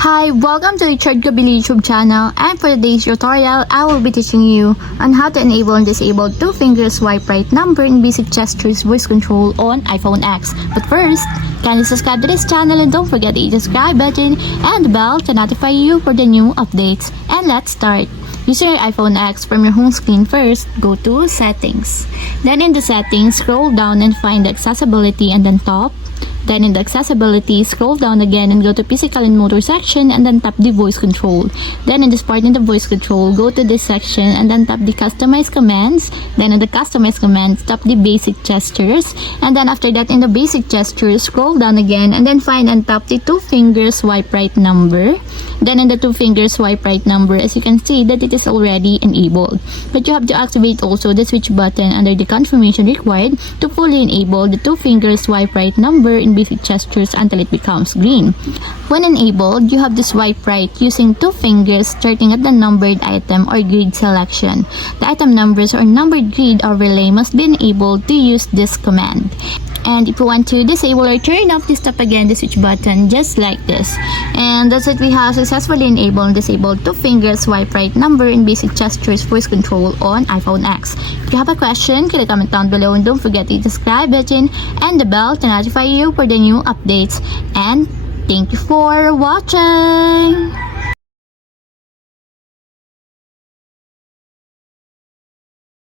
Hi, welcome to the Church Kabili YouTube channel, and for today's tutorial, I will be teaching you on how to enable and disable two-finger swipe right number in basic gestures voice control on iPhone X. But first, kindly subscribe to this channel and don't forget the subscribe button and the bell to notify you for the new updates. And let's start. Using your iPhone X from your home screen first, go to Settings. Then in the Settings, scroll down and find the Accessibility and then Top. Then in the accessibility, scroll down again and go to physical and motor section and then tap the voice control. Then in this part in the voice control, go to this section and then tap the customize commands. Then in the customize commands, tap the basic gestures. And then after that in the basic gestures, scroll down again and then find and tap the two-finger swipe right number. Then in the two-finger swipe right number, as you can see that it is already enabled. But you have to activate also the switch button under the confirmation required to fully enable the two-finger swipe right number in basic gestures until it becomes green. When enabled, you have to swipe right using two fingers starting at the numbered item or grid selection. The item numbers or numbered grid overlay must be enabled to use this command. And if you want to disable or turn off, just tap again the switch button just like this. And that's it, we have successfully enabled and disabled two-finger swipe right number in basic gestures voice control on iPhone X. If you have a question, click comment down below and don't forget the subscribe button and the bell to notify you for the new updates. And thank you for watching!